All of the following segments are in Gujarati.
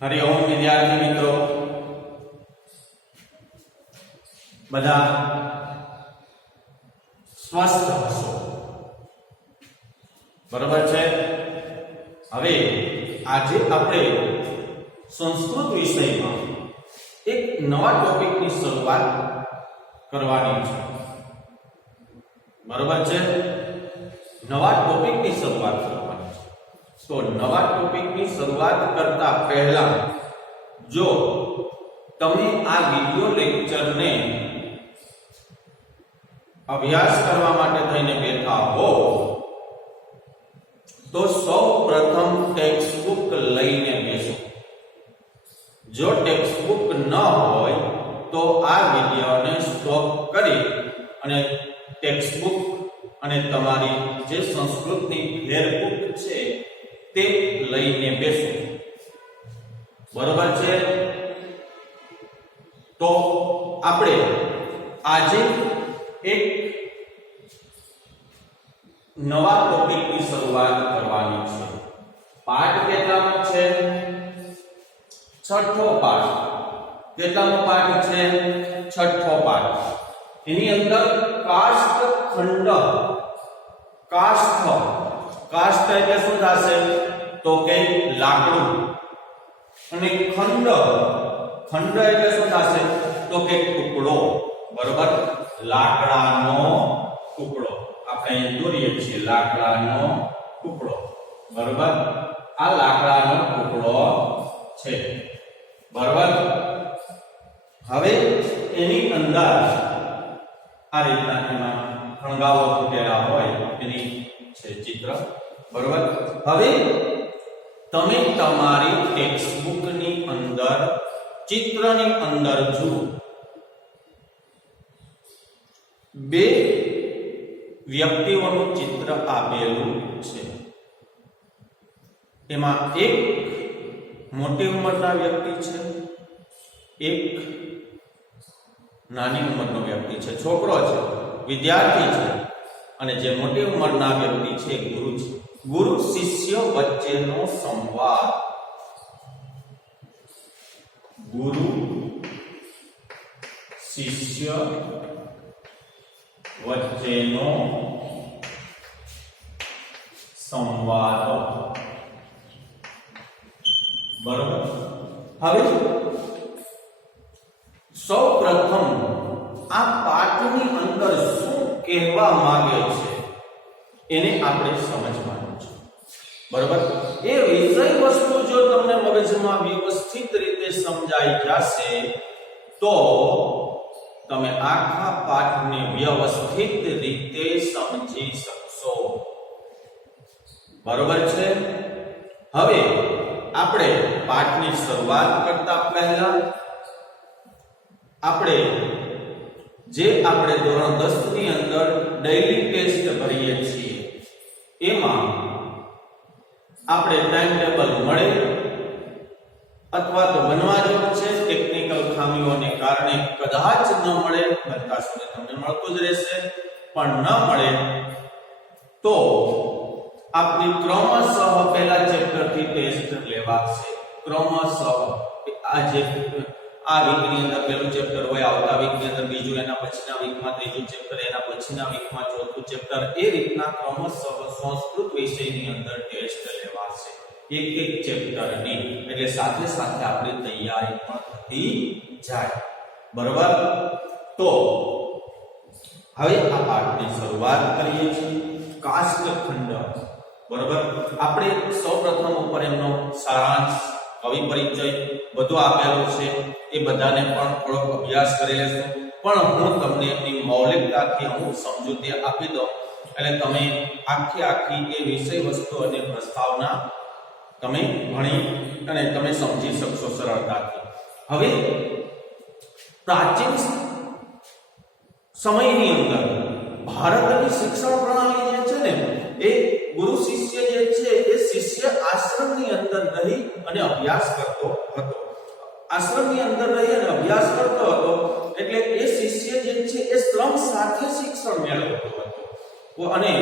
હરિઓમ વિદ્યાર્થી મિત્રો, બધા સ્વસ્થ હશો, બરાબર છે। હવે આજે આપણે સંસ્કૃત વિષયમાં એક નવા ટોપિકની શરૂઆત કરવાની છે, બરાબર છે। નવા ટોપિકની શરૂઆત કરવાની છે, તો નવા ટોપિકની શરૂઆત કરતા પહેલા જો તમે આ વિડિયો લેક્ચરને અભ્યાસ કરવા માટે થઈને બેઠા હો તો સૌ પ્રથમ ટેક્સ્ટ બુક લઈને બેસો। જો ટેક્સ્ટ બુક ન હોય તો આ વિડિયોને સ્ટોપ કરી અને ટેક્સ્ટ બુક અને તમારી જે સંસ્કૃતની ફેરબુક છે તે લઈને બેસો, બરાબર છે। તો આપણે આજે એક નવા ટોપિકની શરૂઆત કરવાની છે। પાઠ કેટલામો છે? છઠ્ઠો પાઠ। કેટલામો પાઠ છે? છઠ્ઠો પાઠ। એની અંદર કાષ્ઠ ખંડ, કાષ્ઠ એટલે શું થશે? તો કે લાકડું, અને ખંડ એટલે શું થશે? તો કે ટુકડો, બરોબર। લાકડાનો ટુકડો આપણે દોરીએ છીએ, લાકડાનો ટુકડો, બરોબર। આ લાકડાનો ટુકડો છે, બરોબર। હવે એની અંદર આ રીતના એમાં ખણગાવો તૂટેલા હોય એની છે ચિત્ર, બરોબર। હવે તમે તમારી ટેક્સ્ટબુક ની અંદર ચિત્રની અંદર જુઓ, બે વ્યક્તિઓનું ચિત્ર આપેલું છે। એમાં એક મોટી ઉંમરના વ્યક્તિ છે, એક નાની ઉંમરનો વ્યક્તિ છે, છોકરો છે, વિદ્યાર્થી છે, અને જે મોટી ઉંમરના વ્યક્તિ છે ગુરુ છે। ગુરુ શિષ્ય વચ્ચેનો સંવાદ, ગુરુ શિષ્ય વચ્ચેનો સંવાદ, બરોબર। હવે સૌ પ્રથમ આ પાઠની અંદર શું કહેવા માંગે છે એને આપણે સમજવાનું છે, બરોબર। એ વિષય વસ્તુ જો તમને મગજમાં વ્યવસ્થિત રીતે સમજાઈ જશે તો તમે આખા પાઠને વ્યવસ્થિત રીતે સમજી શકશો, બરોબર છે। હવે આપણે પાઠની શરૂઆત કરતા પહેલા આપણે ધોરણ 10 ની અંદર ડેઈલી ટેસ્ટ ભરીએ છીએ, એમાં આપણે ટાઈમ ટેબલ મળે અથવા તો બનવા જેવું છે, ટેકનિકલ ખામીઓને કારણે કદાચ ન મળે, બનતા સુધી તમને મળતું જ રહેશે, પણ ન મળે તો આપની ક્રમશઃ પહેલા ચેપ્ટરથી ટેસ્ટ લેવાશે, ક્રમશઃ આ વીકની અંદર પહેલું ચેપ્ટર હોય, આવતા વીકની અંદર બીજું, એના પછીના વીકમાં ત્રીજું ચેપ્ટર, એના પછીના વીકમાં ચોથું ચેપ્ટર, એ રીતના ક્રમશઃ સંસ્કૃત વિષયની અંદર ટેસ્ટ લેવાશે એક ચેપ્ટરની, એટલે સાથે સાથે આપણી તૈયારી પણ થતી જાય, બરોબર। તો હવે આ પાઠની શરૂઆત કરીએ છીએ। કાષ્ઠ ખંડ, બરોબર। આપણે સૌપ્રથમ ઉપર એમનો સારાંશ, કવિ પરિચય બધું આપેલું છે, એ બધાને પણ થોડો અભ્યાસ કરી લેશું, પણ હું તમને એની મૌલિકતાથી અમુક સમજૂતી આપી દઉં એટલે તમે આખી એ વિષય વસ્તુ અને પ્રસ્તાવના તમે ભણી અને તમે સમજી શકશો સરળતાથી। હવે પ્રાચીન સમયની અંદર ભારતની શિક્ષણ પ્રણાલી જે છે ને, એ ગુરુ શિષ્ય જે છે એ શિષ્ય આશ્રમની અંદર રહી અને અભ્યાસ કરતો હતો, આશ્રમની અંદર રહી અને અભ્યાસ કરતો હતો, એટલે એ શિષ્ય જે છે એ શ્રમ સાથે શિક્ષણ મેળવતો હતો, અને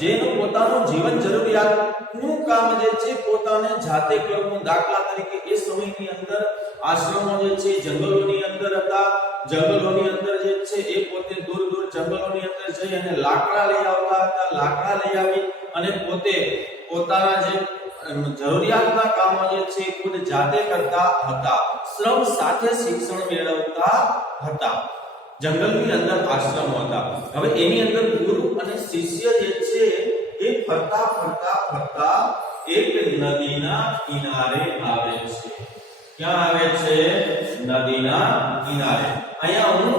જેનું પોતાનું જીવન જરૂરિયાતનું કામ જે છે પોતાને જાતે કરવું, દાખલા તરીકે એ સમયની અંદર આશ્રમો જે છે જંગલોની અંદર હતા, જંગલોની અંદર જે છે એ પોતે દૂર દૂર જંગલોની અંદર જઈ અને લાકડા લઈ આવતા હતા, લાકડા લઈ આવી અને પોતે પોતાના જે જરૂરિયાતના કામો જે છે ખુદ જાતે કરતા હતા, શ્રમ સાથે શિક્ષણ મેળવતા હતા. જંગલની અંદર આશ્રમો હતા. હવે એની અંદર ગુરુ અને શિષ્ય જે છે એ ફરતા ફરતા ફરતા એક નદીના કિનારે આવે છે. ક્યાં આવે છે? નદીના કિનારે. અહીંયા હું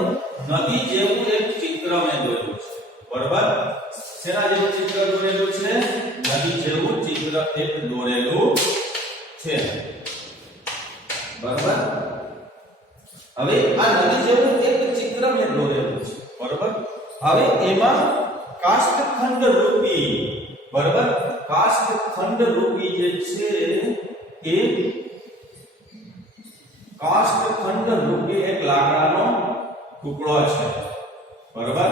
નદી જેવું એક ચિત્ર મેં દોર્યું છે, બરાબર? શેના જેવું ચિત્ર દોરેલું છે? નદી જેવું ચિત્ર એક દોરેલું છે, બરાબર? હવે આ નદી જેવું એક ચિત્ર મેં દોરેલું છે, બરાબર? હવે એમાં કાષ્ઠખંડ રૂપી, બરાબર, કાષ્ઠખંડ રૂપી જે છે એ કાષ્ઠખંડ રૂપી એક લાકડાનો ટુકડો છે, બરાબર?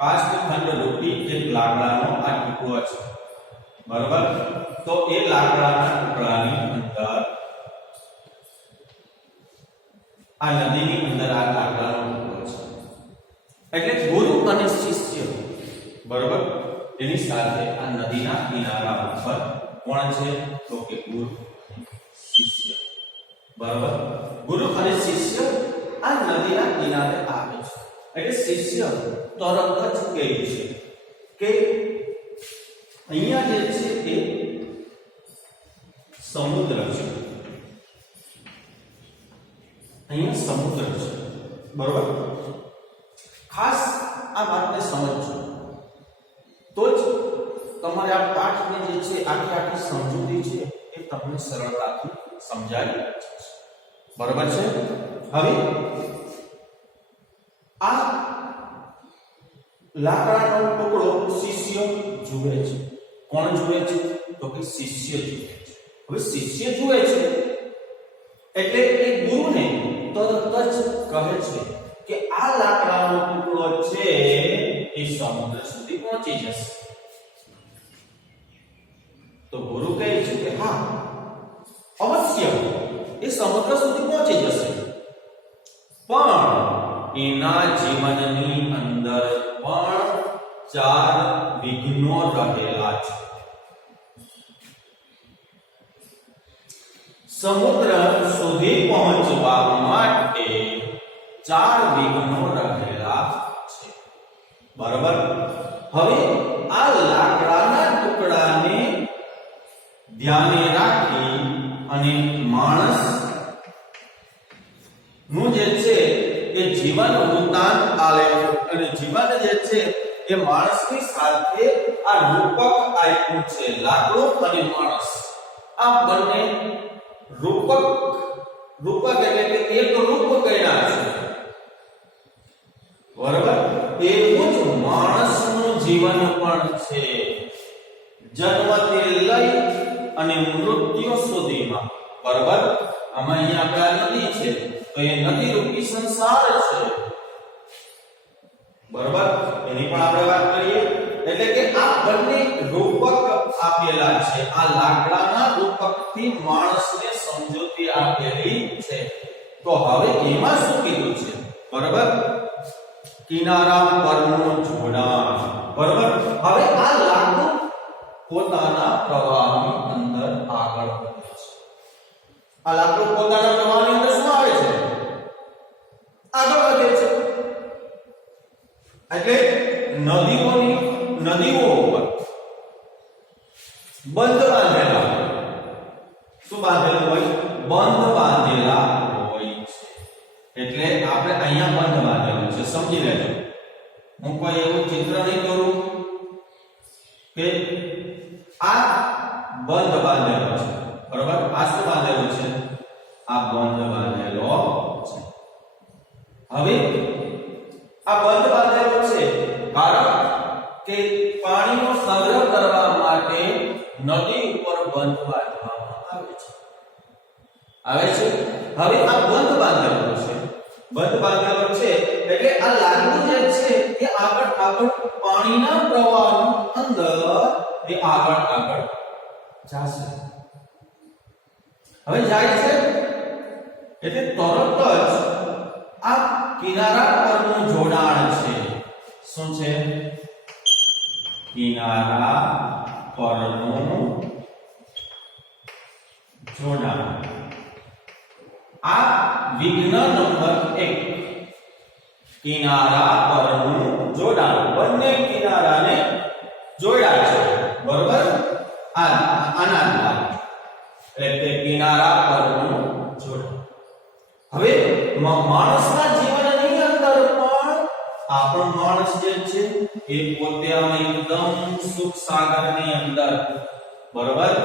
કાષ્ઠખંડ રૂપી એક લાકડાનો આ ટુકડો છે, બરાબર? તો એ લાકડાના ટુકડાની અંદર આ નદીની અંદર આ લાકડાનો ટુકડો છે. એટલે ગુરુ અને શિષ્ય, બરાબર, એની સાથે આ નદીના કિનારા ઉપર કોણ છે? તો કે ગુરુ શિષ્ય, બરાબર? ગુરુ અને શિષ્ય આ નદીના કિનારે આવે છે. એટલે શિષ્ય તરત જ કહે છે કે અહીંયા જે છે એ સમુદ્ર છે, અહીંયા સમુદ્ર છે, બરાબર? ખાસ આ વાતને સમજજો તો જ તમારે આ પાઠની જે છે આખી સમજૂતી છે એ તમને સરળતાથી સમજાય છે, બરાબર છે? હવે આ લાકડાનો ટુકડો શિષ્ય જુએ છે. કોણ જુએ છે? તો કે શિષ્ય જુએ છે. હવે શિષ્ય જુએ છે એટલે એ ગુરુને તરત જ કહે છે કે આ લાકડાનો ટુકડો છે એ સમુદ્ર સુધી પહોંચી જશે. તો ગુરુ કહે છે કે હા, અવશ્ય એ સમુદ્ર સુધી પહોંચી જશે, પણ એના જીવનની અંદર પણ 4 વિઘ્નો રહેલા છે. સમુદ્ર સુધી પહોંચવા માટે 4 વિઘ્નો રહેલા છે, બરાબર? હવે આ લાકડાના ટુકડાને ધ્યાને રાખી અને માણસ નું જે છે એ જીવન વૃત્તાંત આલે અને જીવન જે છે એ માણસની સાથે આ રૂપક આપ્યું છે. લાકડું અને માણસ આ બંને રૂપક એટલે કે એક રૂપ ગણ્યા છે, બરાબર? એવું જ માણસનું જીવન પણ છે. જન્મથી લઈ અને મૃત્યુ સુધીમાં, બરાબર? આમાં અહીંયા આપણે નદી છે તો એ નદી રૂપી સંસાર છે, બરાબર? એની પણ આપણે વાત કરીએ. એટલે કે આ બંને રૂપક આપેલા છે. આ લાકડાના રૂપકથી માણસને સમજૂતી આપેલી છે. તો હવે એમાં શું કીધું છે? બરાબર? કિનારા પરનું જોડાણ, બરાબર? હવે આ લાકડું પોતાના પ્રવાહની અંદર આગળ વધે છે. આ લાકડું પોતાના પ્રવાહની અંદર શું આવે છે? આગળ વધે છે. એટલે નદીઓ ઉપર બંધ બાંધેલા, શું બાંધેલું હોય? બંધ બાંધેલા હોય છે. એટલે આપણે અહીંયા બંધ બાંધેલું છે, સમજી લેજો. હું કોઈ એવું ચિત્ર નહીં દોરું કે આ બંધ બાંધેલો છે, બરાબર? આ શું બાંધેલું છે? આ બંધ બાંધેલો છે. હવે આ બંધ બાંધેલો છે કારણ કે પાણીનો સંગ્રહ કરવા માટે નદી ઉપર બંધ બાંધવામાં આવે છે. હવે આ બંધ બાંધેલો છે, બંધ બાંધેલો છે એટલે આ લાકડું જે છે એ આગળ પાણીના પ્રવાહની અંદર એ આગળ જશે. હવે જાય છે એટલે તરત જ આ કિનારા પરનું જોડાણ છે શું છે કિનારા પરનું જોડાણ આ વિઘ્ન નંબર 1 કિનારા પરનું જોડાણ બંને કિનારાને જોડ્યા છે બરોબર આના દ્વારા એટલે કે કિનારા પરનું જોડાણ હવે માણસના જીવનની અંદર પણ આપણો માણસ જે છે એ પોતે એકદમ સુખ સાગરની અંદર બરોબર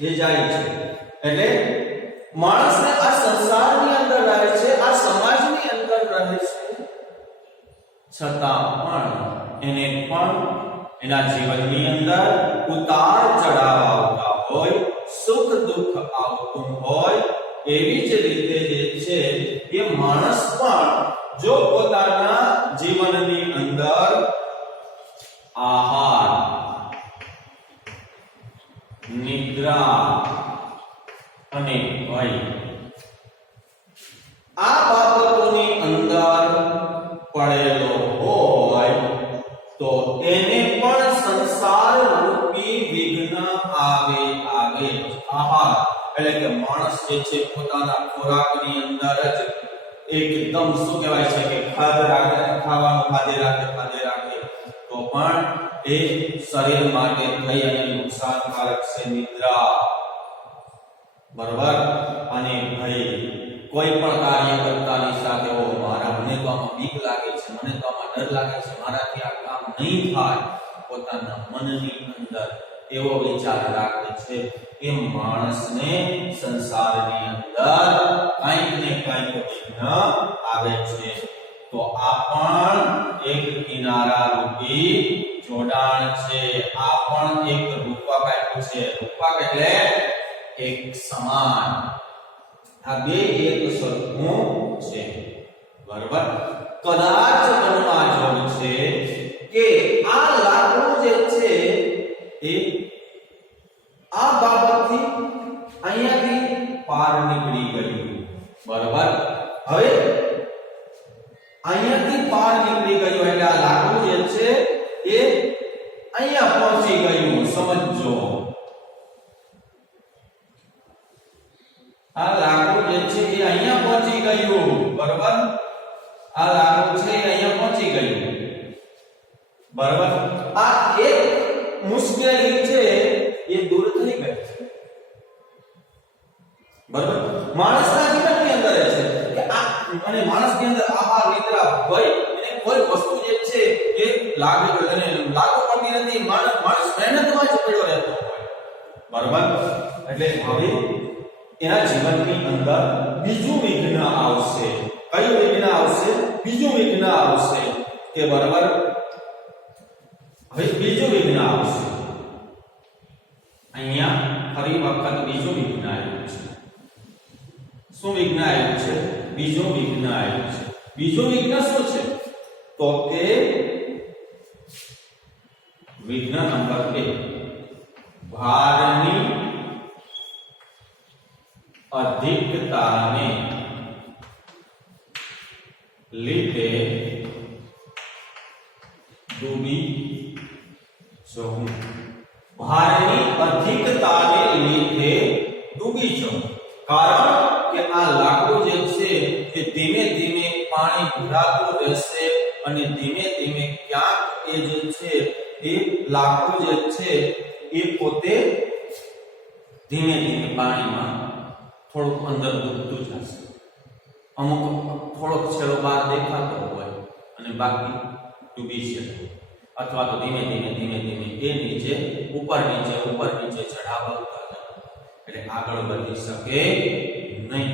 એ જાય છે એટલે માણસને આ સંસારની અંદર રહે છે આ સમાજની અંદર રહે છે છતાં પણ એને પણ એના જીવનની અંદર ઉતાર ચઢાવ આવતા હોય સુખ દુઃખ આવતું હોય એવી જ રીતે જે છે એ માણસ પણ જો પોતાના જીવનની અંદર આહાર નિદ્રા અને ભય આ બાબતોની અંદર પડેલો હોય તો એને પણ સંસાર રૂપી વિઘ્ન આવે આહાર એટલે કે માણસ જે છે પોતાના ખોરાકની અંદર જ એકદમ શું કહેવાય છે કે ખાવાનું ખાધે રાખે તો પણ એ શરીર માટે થઈ અને નુકસાનકારક છે નિદ્રા બરાબર અને ભય કોઈ પણ કાર્ય કરતાની સાથે મને તો આમાં બીક લાગે છે મને તો આમાં ડર લાગે છે મારાથી આ કામ નહીં થાય પોતાના મનની અંદર એવો વિચાર રાખે છે કે માણસને સંસારની અંદર કંઈક ને કંઈક વિઘ્ન આવે છે તો આ પણ એક કિનારા રૂપી જોડાણ છે આ પણ એક રૂપક આપ્યું છે રૂપક એટલે એક સમાન આ બે એક સરખું છે બરાબર કદાચ બનવા જેવું છે કે આ લાકડું જે છે એ આ બાબતથી અહીંયાથી પાર નીકળી ગયું બરાબર હવે અહીંયાથી પાર નીકળી ગયું એટલે આ લાકડું જે છે એ અહીંયા પહોંચી ગયું સમજો આ લાકડું જે છે એ અહીંયા પહોંચી ગયું બરાબર આ લાકડું છે એ અહીંયા પહોંચી ગયું બરાબર આ એક મુશ્કેલી છે એ દૂર થઈ ગઈ બરાબર માણસના જીવનની અંદર છે કે આ અને માણસની અંદર આહાર નિદ્રા ભય એને કોઈ વસ્તુ જે છે એ લાગુ પડતી નથી માણસ મહેનતમાં જ પડ્યો રહેતો હોય બરાબર એટલે હવે એના જીવનની અંદર બીજું વિઘ્ન આવશે કયું વિઘ્ન આવશે બીજું વિઘ્ન આવશે કે બરાબર હવે બીજું વિઘ્ન આવશે અહીંયા ફરી વખત બીજું વિઘ્ન આવ્યું છે શું વિઘ્ન આવ્યું છે બીજું વિઘ્ન આવ્યું છે બીજું વિઘ્ન શું છે તો કે વિઘ્ન નંબર 2 ભારની અધિકતાને લીધે ડૂબી જવું ભારની અધિકતાને લીધે ડૂબી જવું કારણ કે આ લાકડું જે છે એ ધીમે ધીમે પાણી ભરાતું રહેશે અને ધીમે ધીમે ક્યાંક એ જે છે એ લાકડું જે છે એ પોતે ધીમે ધીમે પાણીમાં થોડુંક અંદર ડૂબતું જશે અમુક થોડોક છેડો બહાર દેખાતો હોય અને બાકી ડૂબી જશે અથવા તો ધીમે ધીમે એ નીચે ઉપર નીચે ચઢાવતા જાય એટલે આગળ વધી શકે નહીં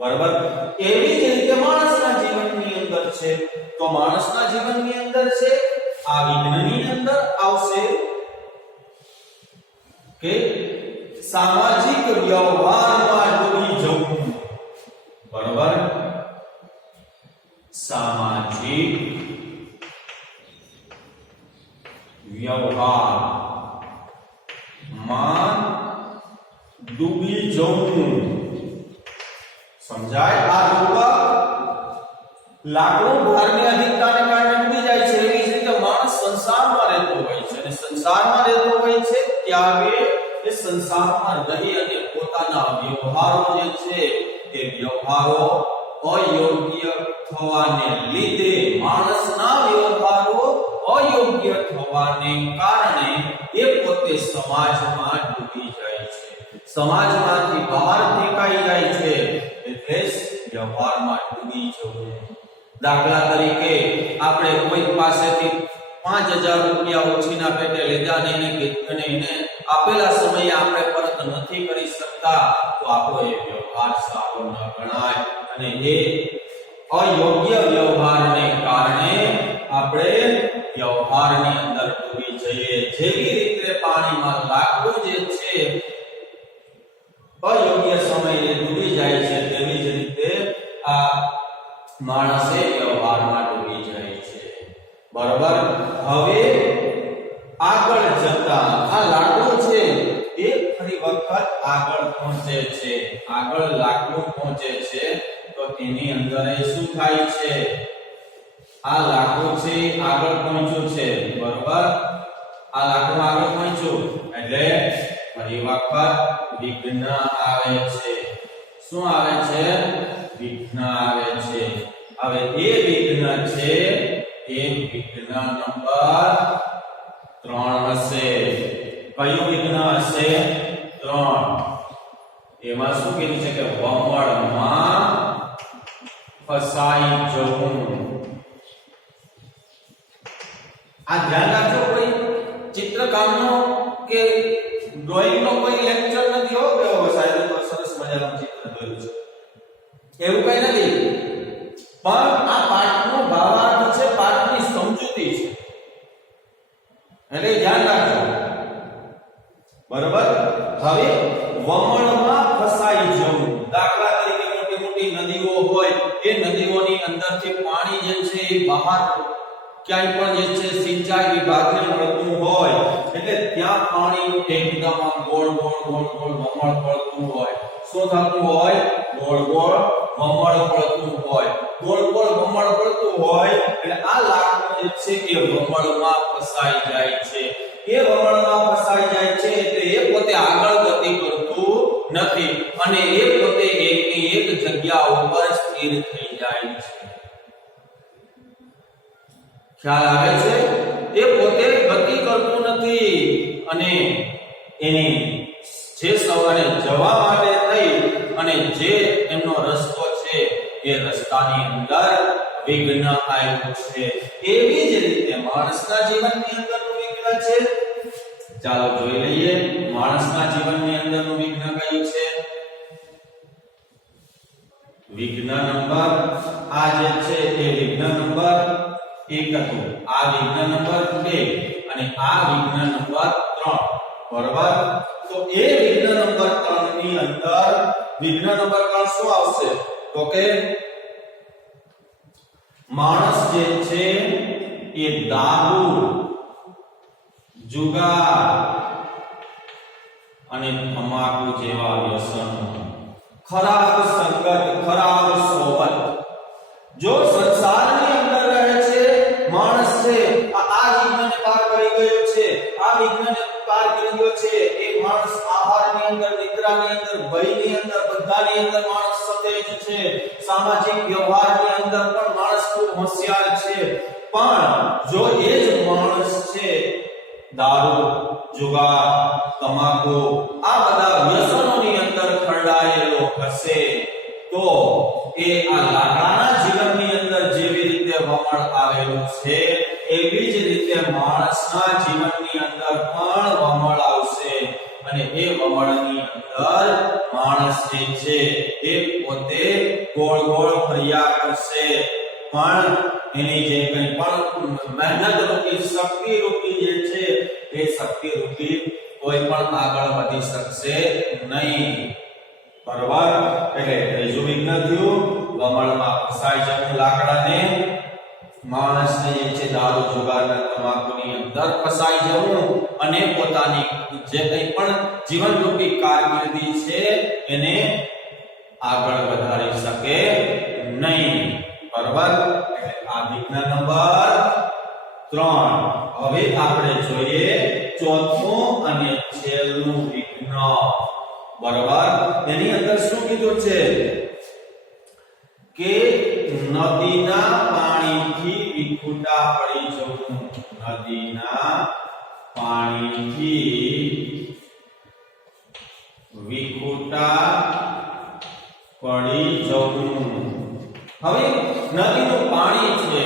બરાબર એવી જ રીતે માણસના જીવનની અંદર છે તો માણસના જીવનની અંદર છે આ વિઘ્નની અંદર આવશે કે સામાજિક વ્યવહારમાં ડૂબી જવું બરાબર સામાજિક વ્યવહારમાં ડૂબી જવું સમજાય? આ રૂપક લાકડું ભારની અધિકતાને કારણે ડૂબી જાય છે, એવી જ રીતે માણસ સંસારમાં રહેતો હોય છે, અને સંસારમાં રહેતો હોય છે ત્યારે એ સંસારમાં રહી અને પોતાના વ્યવહારો જે છે એ વ્યવહારો અયોગ્ય થવાને લીધે, માણસના વ્યવહારો અયોગ્ય થવાને કારણે એ પોતે સમાજમાં ડૂબી જાય છે, સમાજમાંથી બહાર ફેંકાઈ જાય છે, એટલે વ્યવહારમાં ડૂબી જવું. દાખલા તરીકે આપણે કોઈ પાસેથી 5000 રૂપિયા ઓછીના પેટે લીધા અને એને આપેલા સમયે આપણે પરત નથી કરી શકતા, તો આપણો એ વ્યવહાર સારો ન ગણાય, અને એ અયોગ્ય વ્યવહારને કારણે આપણે વ્યવહારની અંદર ડૂબી જઈએ. જેવી રીતે પાણીમાં લાકડું જે છે અયોગ્ય સમયે ડૂબી જાય છે, તેવી જ રીતે આ માણસે વ્યવહારમાં ડૂબી જાય છે. બરાબર? હવે આગળ જતા આ લાકડું છે એ ફરી વખત આગળ પહોંચે છે, આગળ લાકડું પહોંચે છે, તો એની અંદર શું થાય છે? આ લાકડું છે આગળ પહોંચ્યું છે, બરાબર? આ લાકડું આગળ પહોંચ્યું એટલે ફરી વખત વિઘ્ન આવે છે. શું આવે છે? વિઘ્ન આવે છે. હવે એ વિઘ્ન છે એ વિઘ્ન નંબર 3 હશે. કયું વિઘ્ન હશે? 3. એમાં શું કીધું છે કે વમળમાં ફસાઈ જવું. આ ધ્યાન રાખજો, કોઈ ચિત્રકામનો કે ડ્રોઈંગનો કોઈ લેક્ચર નથી હો, કેવો સાહેબ તો સરસ મજાનું ચિત્ર દોર્યું છે, એવું કઈ નથી, પણ આ પાઠનો ભાવાર્થ છે, પાઠની સમજૂતી છે, એટલે ધ્યાન રાખજો. બરાબર? હવે વમળમાં ફસાઈ જવું, દાખલા તરીકે મોટી મોટી નદીઓ હોય, એ નદીઓની અંદરથી પાણી જે છે એ બહાર ક્યાંય પણ જે છે સિંચાઈ વિભાગને મળતું હોય, એટલે ત્યાં પાણી એકદમ ગોળ ગોળ ગોળ ગોળ વમળ પડતું હોય. શું થતું હોય? ગોળ ગોળ વમળ પડતું હોય. ગોળ ગોળ વમળ પડતું હોય એટલે આ લાકડું જે છે એ વમળમાં ફસાઈ જાય છે. એ વમળમાં ફસાઈ જાય છે એટલે એ પોતે આગળ ગતિ કરતું નથી, અને એ પોતે એકની એક જગ્યા ઉપર સ્થિર થઈ જાય છે. ખ્યાલ આવે છે? એ પોતે ગતિ કરતું નથી, અને એની જે સવારે જવા માટે થઈ અને જે એમનો રસ્તો છે એ રસ્તાની અંદર વિઘ્ન આવ્યું છે. એવી જ રીતે માણસના જીવનની અંદરનું વિઘ્ન છે. ચાલો જોઈ લઈએ માણસના જીવનની અંદરનું વિઘ્ન કયું છે. વિઘ્ન નંબર આ જે છે એ વિઘ્ન નંબર 1 હતું, આ વિઘ્ન નંબર 2 અને આ વિઘ્ન નંબર 3. બરાબર? તો એ વિઘ્ન નંબર 3 ની અંદર વિઘ્ન નંબર 3 શું આવશે? તો કે માણસ જે છે એ દારૂ, જુગાર અને તમાકુ જેવા વ્યસન, ખરાબ સંગત, ખરાબ સોબત, જો સંસારની અંદર રહે છે માણસ છે, આ વિઘ્નને પાર કરી ગયો છે, આ વિઘ્નને પાર કરી ગયો છે, એ માણસ આહારની અંદર, નિદ્રાની અંદર, ભયની અંદર, બધાની અંદર માણસ સતેજ છે, સામાજિક વ્યવહારની અંદર પણ માણસ ખૂબ હોશિયાર છે. પણ જો એ જ માણસ છે દારૂ, જુગાર, તમાકુ આ બધા વ્યસનોની અંદર ખરડાયેલો હશે, તો એ આ લાકડાના જીવનની અંદર જેવી રીતે વમળ આવેલું છે એવી જ રીતે માણસના જીવનની અંદર પણ વમળ આવશે, અને એ વમળની અંદર માણસ જે છે એ પોતે ગોળ ગોળ ફર્યા કરશે, પણ એની જે કંઈ પણ મહેનત રૂપી, શક્તિ રૂપી જે છે એ શક્તિ રૂપી કોઈ પણ આગળ વધી શકશે નહીં. બરાબર? એટલે ત્રીજું વિઘ્ન થયું વમળમાં ફસાઈ જવું લાકડાને, માણસને જે છે દારૂ, જુગાર અને તમાકુની અંદર ફસાઈ જવું, અને પોતાની જે કંઈ પણ જીવનરૂપી કારકિર્દી છે એને આગળ વધારી શકે નહીં. બરાબર? એટલે આ વિજ્ઞાન નંબર 3. હવે આપણે જોઈએ ચોથું અને છેલ્લું વિજ્ઞાન. બરાબર? એની અંદર શું કીધું છે કે નદીના પાણીથી વિખૂટા પડી જવું. નદીના પાણીથી વિખૂટા પડી જવું. હવે નદીનું પાણી છે,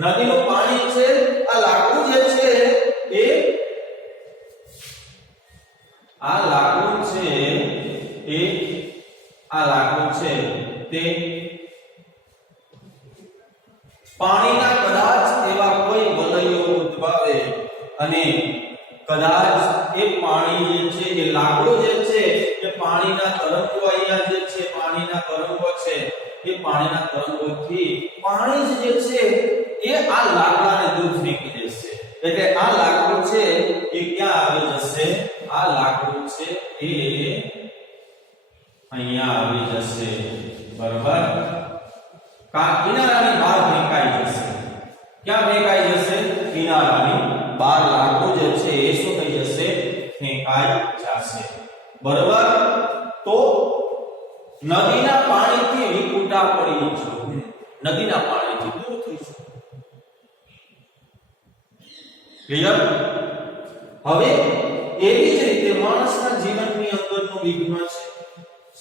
નદીનું પાણી છે, આ લાકડું જે છે એ આ લાકડું છે એ આ લાકડું છે તે પાણીના કદાચ એવા કોઈ વલયો ઉદ્ભવે અને કદાચ એ પાણી જે છે એ લાકડું જે છે એ પાણીના તરંગો અહીંયા જે છે પાણીના તરંગો છે એ પાણીના તરંગોથી પાણી જે છે એ આ લાકડાને દૂર ફેંકી દેશે. એટલે આ લાકડું છે એ ક્યાં આવી જશે? આ લાકડું છે એ અહીંયા આવી જશે. બરાબર? કિનારાની બહાર ફેંકાઈ જશે. ક્યાં ફેંકાઈ જશે? કિનારાની બહાર લાકડું જે છે એ શું થઈ જશે? ફેંકાઈ જશે. બરાબર? તો નદીના પાણીથી વિખૂટા પડી જવું. નદીના પાણીથી દૂર થઈ જવું. ક્લિયર? હવે એવી જ રીતે માણસના જીવનની અંદરનું વિજ્ઞાન છે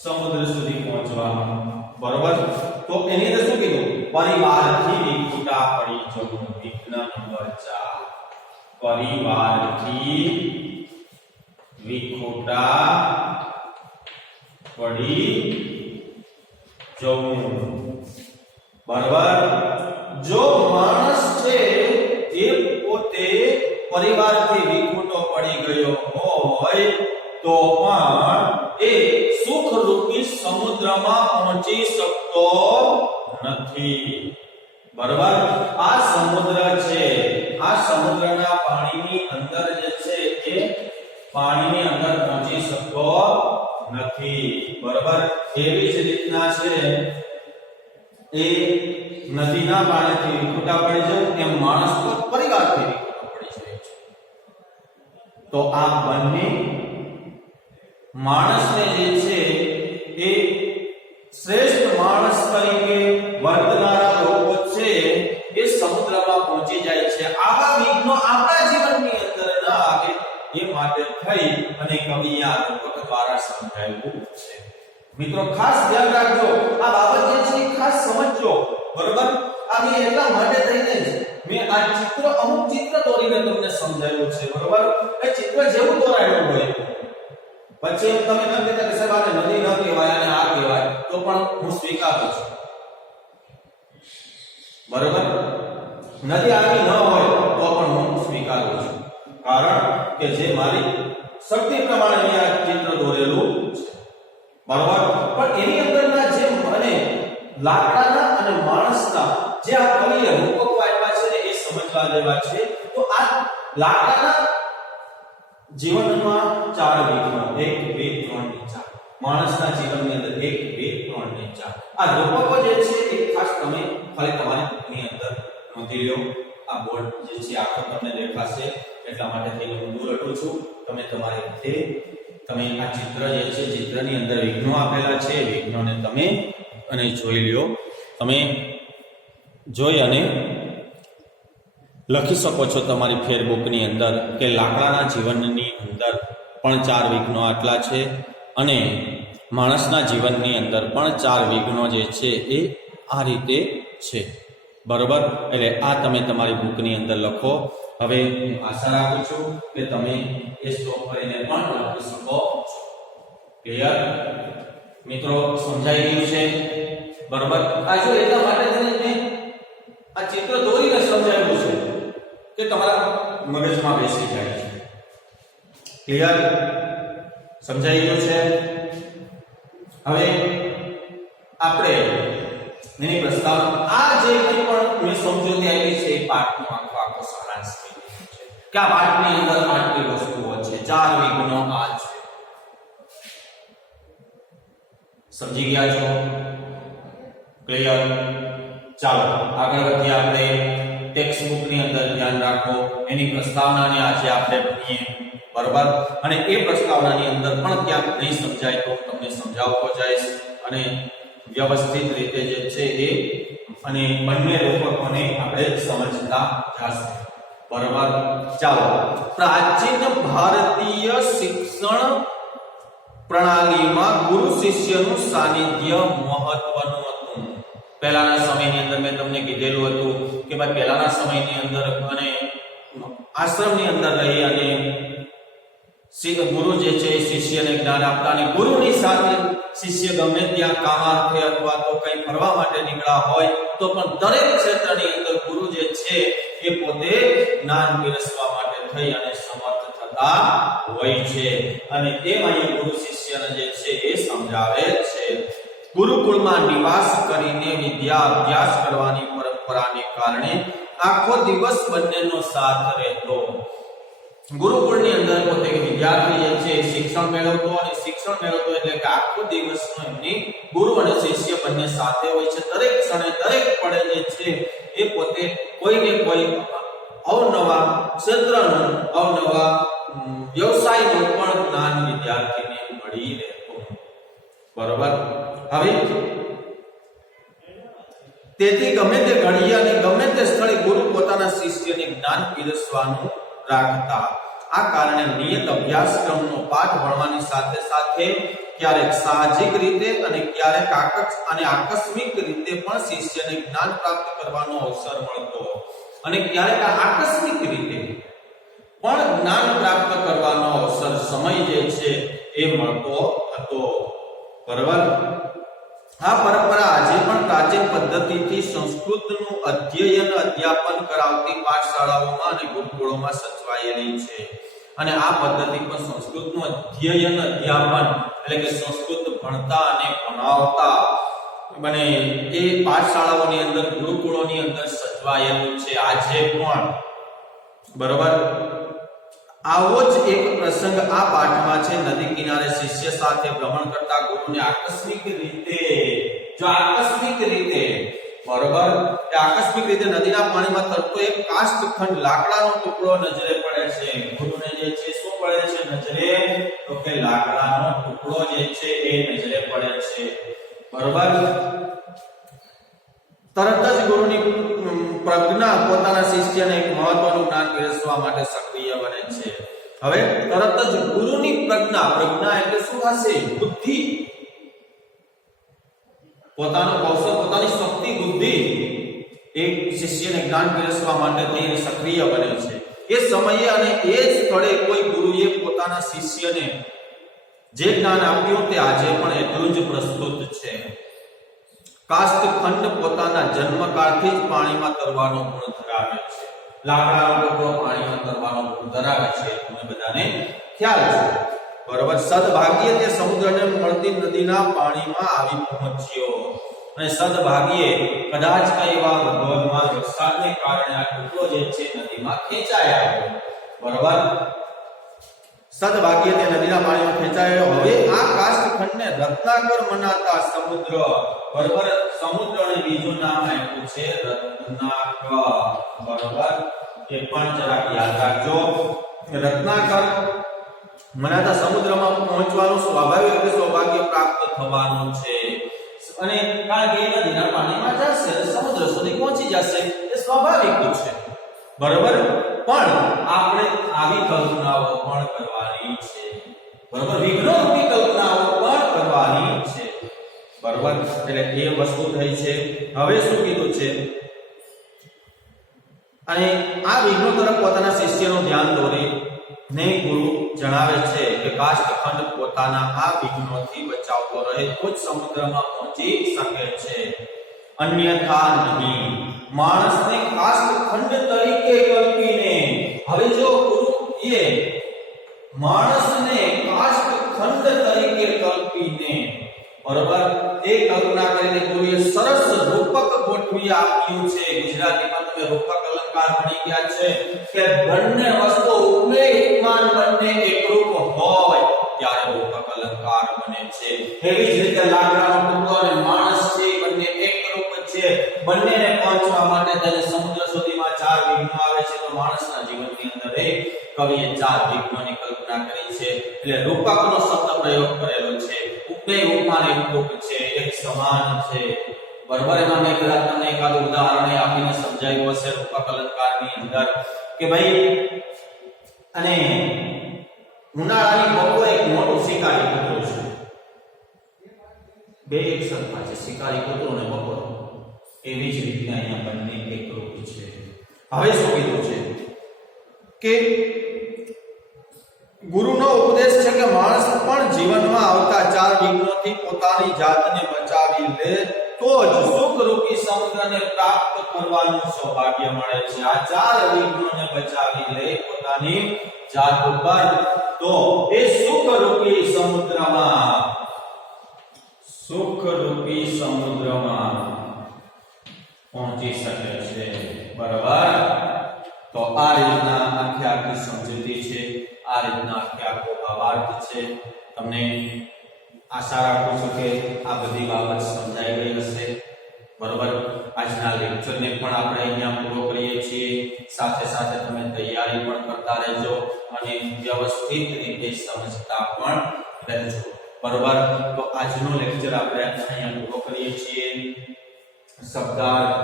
સમુદ્ર સુધી પહોંચવા. બરોબર? તો એની અંદર શું કીધું? પરિવારથી વિખૂટા પડી જવું. વિજ્ઞાન નંબર 4. પરિવારથી વિખૂટા પડી જવું. બરોબર? જો માણસ છે એ પોતે પરિવારથી વિખૂટો પડી ગયો હોય તો પણ એ સુખ રૂપી સમુદ્રમાં પહોંચી શકતો નથી. બરાબર? આ સમુદ્ર છે, આ સમુદ્રના પાણીની અંદર જે છે એ પાણીની અંદર પહોંચી શકતો નથી. બરાબર? એવી જ રીતના છે એ નદીના પાણીથી વિખૂટા પડી જવું એમ માણસ તો પરિવારથી વિખૂટો પડી જાય છે. તો આ બંને માણસને જે છે એ શ્રેષ્ઠ માણસ તરીકે વર્તનારા લોકો છે એ સમુદ્રમાં પહોંચી જાય છે. આવા વિઘ્નો આપણા જીવનની અંદર ન આવે એ માટે થઈ અને કવિએ આ રૂપક દ્વારા સમજાવ્યું છે. મિત્રો ખાસ ધ્યાન રાખજો, આ બાબત જે છે ખાસ સમજજો. બરોબર? આ મેં એટલા માટે થઈને જ મેં આ ચિત્ર અમુક ચિત્ર દોરીને તમને સમજાવ્યું છે. બરોબર? એ ચિત્ર જેવું દોરાયેલું હોય પછી તમે ન કહેતા કે સાહેબ આને નદી ન કહેવાય અને આ કહેવાય તો પણ હું સ્વીકારું છું. બરોબર? નદી આવી ન હોય તો પણ હું સ્વીકારું છું. કારણ કે જે મારી શક્તિ પ્રમાણે મેં આ ચિત્ર દોરેલું છે. બરોબર? પણ એની અંદરના જે મને લાકડાના અને માણસના જે આ કવિએ રૂપકો આપ્યા છે ને એ સમજવા જેવા છે. તો આ લાકડાના જીવનમાં 4 વિઘ્નો 1 2 3 ને 4. માણસના જીવનની અંદર 1 2 3 ને 4. આ રૂપકો જે છે એ ખાસ તમે ખાલી તમારી બુકની અંદર નોંધી લો. આ બોર્ડ જે છે આખો તમને દેખાશે એટલા માટે થઈને હું દૂર હટું છું. તમે તમારી રીતે તમે આ ચિત્ર જે છે ચિત્રની અંદર વિઘ્નો આપેલા છે વિઘ્નોને તમે અને જોઈ લ્યો. તમે જોઈ અને લખી શકો છો તમારી ફેરબુકની અંદર કે લાકડાના જીવનની અંદર પણ 4 વિઘ્નો આટલા છે અને માણસના જીવનની અંદર પણ 4 વિઘ્નો જે છે એ આ રીતે છે. બરોબર? એટલે આ તમે તમારી બુકની અંદર લખો. હવે હું આશા રાખું છું કે તમે એ સ્ટોપ કરીને પણ લખી શકો છો. ક્લિયર? મિત્રો સમજાઈ ગયું છે? બરોબર? આ જો એટલા માટે મેં આ ચિત્ર દોરીને સમજાવ્યું છે કે તમારા મગજમાં બેસી જાય છે. ક્લિયર? સમજાઈ ગયું છે? હવે આપણે એની પ્રસ્તાવ આ જે કંઈ પણ મેં સમજૂતી આપી છે એ પાઠનો આખો સારાંશ છે કે આ પાઠની અંદર આટલી વસ્તુઓ છે. 4 વિઘ્નો આ છે. સમજી ગયા છો? ક્લિયર? ચાલો આગળ વધીએ. આપણે ટેક્સ્ટ બુક ની અંદર ધ્યાન રાખો, એની પ્રસ્તાવનાને આજે આપણે ભણીએ, બરાબર? અને એ પ્રસ્તાવનાની અંદર પણ ક્યાંક નહીં સમજાય તો તમને સમજાવતો જઈશ અને વ્યવસ્થિત રીતે જે છે એ અને બંને રૂપકોને આપણે સમજતા જશે, બરાબર? ચાલો, પ્રાચીન ભારતીય શિક્ષણ પ્રણાલીમાં ગુરુ શિષ્યનું સાનિધ્ય મહત્વનું હતું. પહેલાના સમયની અંદર મેં તમને કીધેલું હતું કે ભાઈ પહેલાના સમયની અંદર અને આશ્રમની અંદર રહી અને ગુરુ જે છે શિષ્યને જ્ઞાન આપતા અને ગુરુની સાથે શિષ્ય ગમે ત્યાં કામાર્થે અથવા તો કંઈ ફરવા માટે નીકળ્યા હોય તો પણ દરેક ક્ષેત્રની અંદર ગુરુ જે છે એ પોતે જ્ઞાન પીરસવા માટે થઈ અને સમર્થ થતા હોય છે. અને એમાં ગુરુ શિષ્યને જે છે એ સમજાવે છે. ગુરુકુળમાં નિવાસ કરીને વિદ્યા અભ્યાસ કરવાની પરંપરાને કારણે આખો દિવસ બંનેનો સાથ રહેતો. ગુરુકુળની અંદર પોતે વિદ્યાર્થી જે છે શિક્ષણ મેળવતો અને શિક્ષણ મેળવતો એટલે કે આખો દિવસનો એમની ગુરુ અને શિષ્ય બંને સાથે હોય છે. દરેક ક્ષણે દરેક પળે જે છે એ પોતે કોઈને કોઈ અવનવા ક્ષેત્રનું અવનવા વ્યવસાયનું પણ જ્ઞાન વિદ્યાર્થીને મળી રહેતું, બરોબર? હવે તેથી ગમે તે ઘડીએ અને ગમે તે સ્થળે ગુરુ પોતાના શિષ્યને જ્ઞાન પીરસવાનું રાખતા. આ કારણે નિયત અભ્યાસક્રમનો પાઠ ભણવાની સાથે સાથે ક્યારેક સાહજિક રીતે અને ક્યારેક આકસ્મિક રીતે પણ શિષ્યને જ્ઞાન પ્રાપ્ત કરવાનો અવસર મળતો અને ક્યારેક આકસ્મિક રીતે પણ જ્ઞાન પ્રાપ્ત કરવાનો અવસર સમય જે છે એ મળતો હતો, બરાબર? આ પરંપરા આજે પણ પ્રાચીન પદ્ધતિથી સંસ્કૃતનું અધ્યયન અધ્યાપન કરાવતી પાઠશાળાઓમાં અને ગુરુકુળોમાં સચવાયેલી છે. અને આ પદ્ધતિ પર સંસ્કૃતનું અધ્યયન અધ્યાપન એટલે કે સંસ્કૃત ભણતા અને ભણાવતા બને એ પાઠશાળાઓની અંદર ગુરુકુળોની અંદર સચવાયેલું છે આજે પણ, બરોબર? આવો જ એક પ્રસંગ આ પાઠમાં છે. નદી કિનારે શિષ્ય સાથે ભ્રમણ કરતા ગુરુને આકસ્મિક રીતે બરોબર આકસ્મિક રીતે નદીના પાણીમાં તરતો એક કાષ્ઠખંડ લાકડાનો ટુકડો નજરે પડે છે. ગુરુને જે છે શું પડે છે નજરે? તો કે લાકડાનો ટુકડો જે છે એ નજરે પડે છે, બરોબર? તરત જ ગુરુની પ્રજ્ઞા પોતાના શિષ્યને એક મહત્વનું જ્ઞાન પીરસવા માટે સક્રિય બને છે. હવે તરત જ ગુરુની પ્રજ્ઞા એટલે શું થશે? બુદ્ધિ, પોતાનું કૌશલ, પોતાની શક્તિ, બુદ્ધિ એક શિષ્યને જ્ઞાન પીરસવા માટે થઈને સક્રિય બને છે. એ સમયે અને એ સ્થળે કોઈ ગુરુએ પોતાના શિષ્યને જે જ્ઞાન આપ્યું તે આજે પણ એટલું જ પ્રસ્તુત છે. કાષ્ઠખંડ પોતાના જન્મકાળથી જ પાણીમાં તરવાનો ગુણ ધરાવે છે. લાકડાનો ટુકડો પાણીમાં તરવાનો ગુણ ધરાવે છે, તમને બધાને ખ્યાલ છે, બરોબર? સદભાગ્યે તે સમુદ્રને મળતી નદીના પાણીમાં આવી પહોંચ્યો અને સદભાગ્યે કદાચ કઈ એવા ધોધમાર વરસાદને કારણે આ ટુકડો જે છે નદીમાં ખેંચાઈ આવ્યો, બરોબર? સદભાગ્યે તે નદીના પાણીમાં ખેંચાયો. હવે આ કાષ્ઠખંડને રત્નાકર મનાતા સમુદ્ર, બરોબર? સમુદ્રને બીજું નામ આપ્યું છે રત્નાકર, બરોબર? એ પણ જરાક યાદ રાખજો. રત્નાકર મનાતા સમુદ્રમાં પહોંચવાનું સ્વાભાવિક સૌભાગ્ય પ્રાપ્ત થવાનું છે. અને કારણ કે નદીના પાણીમાં જશે સમુદ્ર સુધી પહોંચી જશે, એ સ્વાભાવિક છે, બરોબર? પણ આપણે આવી કલ્પનાઓ પણ કરવાની છે, બરોબર? વિઘ્નોરૂપી કલ્પનાઓ પણ કરવાની છે, બરોબર? એટલે એ વસ્તુ થઈ છે. હવે શું કીધું છે? અને આ વિઘ્નો તરફ પોતાના શિષ્યનું ધ્યાન દોરી ને ગુરુ જણાવે છે કે કાષ્ઠખંડ પોતાના આ વિઘ્નોથી બચાવતો રહે તો જ સમુદ્રમાં પહોંચી શકે છે, અન્યથા નહીં. માણસને કાષ્ઠખંડ તરીકે કલ્પીને, હવે જો ગુરુ એ માણસને કાષ્ઠખંડ તરીકે કલ્પીને, બરોબર, એ કલ્પના કરીને ગુરુએ સરસ રૂપક ગોઠવી આપ્યું છે. ગુજરાતીમાં તમે રૂપક અલંકાર ભણી ગયા છે કે બંને વસ્તુ ઉપમે એકમાન બંને એકરૂપ હોય ત્યારે રૂપક અલંકાર બને છે. એવી જ રીતે લાકડાનો ટુકડો અને માણસ છે બંને એકરૂપ છે. બંનેને પહોંચવા માટે તેને સમુદ્ર સુધીમાં 4 વિઘ્નો આવે છે. તો માણસના જીવનની અંદર કવિએ 4 વિઘ્નોની કલ્પના કરી છે. એટલે રૂપકનો શબ્દ પ્રયોગ કરેલો છે. બે ઉપમાન એકરૂપ છે, એક સમાન છે. બરાબર. એમાં મેં કદાચ તમને એકાદ ઉદાહરણ આપીને સમજાવ્યું હશે રૂપક અલંકારની અંદર કે ભાઈ અને ઉનાળાની બપોરે એક મોટું શિકારી કૂતરું છે. બે એક સરખા છે, શિકારી કૂતરું અને બપોર. એવી જ રીતે અહીંયા બંને એકરૂપ છે. હવે શું કીધું છે કે ગુરુનો ઉપદેશ છે કે માણસ પણ જીવનમાં આવતા 4 વિઘ્નોથી પોતાની જાતને બચાવી લે તો જ સુખરૂપી સમુદ્રને પ્રાપ્ત કરવાનું સૌભાગ્ય મળે છે. આ 4 વિઘ્નોને બચાવી લે પોતાની જાત ઉપર તો એ સુખરૂપી સમુદ્રમાં પહોંચી શકે છે. બરાબર. તો આ રીતના આખી સમજૂતી છે, આ રીતના આખો ભાવાર્થ છે. તમને આશા રાખું છું કે આ બધી બાબત સમજાઈ ગઈ હશે. બરોબર. આજના લેક્ચરને પણ આપણે અહીંયા પૂરો કરીએ છીએ. સાથે સાથે તમે તૈયારી પણ કરતા રહેજો અને વ્યવસ્થિત રીતે સમજતા પણ રહેજો. બરોબર. તો આજનો લેક્ચર આપણે અહીંયા પૂરો કરીએ છીએ. શબ્દાર્થ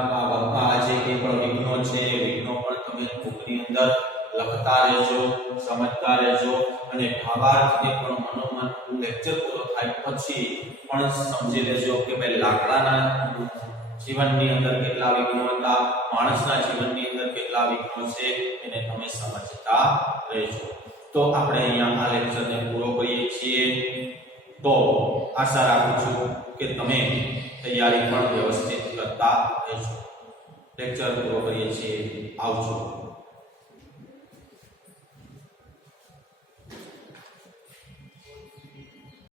આ જે કે પણ વિઘ્નો છે વિઘ્નો પણ તમે બુકની અંદર લખતા રહેજો, સમજતા રહેજો અને ભાવાર્થને પણ મનોમન લેક્ચર પૂરો થાય પછી પણ સમજી લેજો કે ભાઈ લાકડાના જીવનની અંદર કેટલા વિઘ્નો હતા, માણસના જીવનની અંદર કેટલા વિઘ્નો છે એને તમે સમજતા રહેજો. તો આપણે અહીંયા આ લેક્ચરને પૂરો કરીએ છીએ. તો આશા રાખું છું કે તમે તૈયારી પણ વ્યવસ્થિત કરતા રહેજો. લેક્ચર પૂરો કરીએ છીએ. આવજો.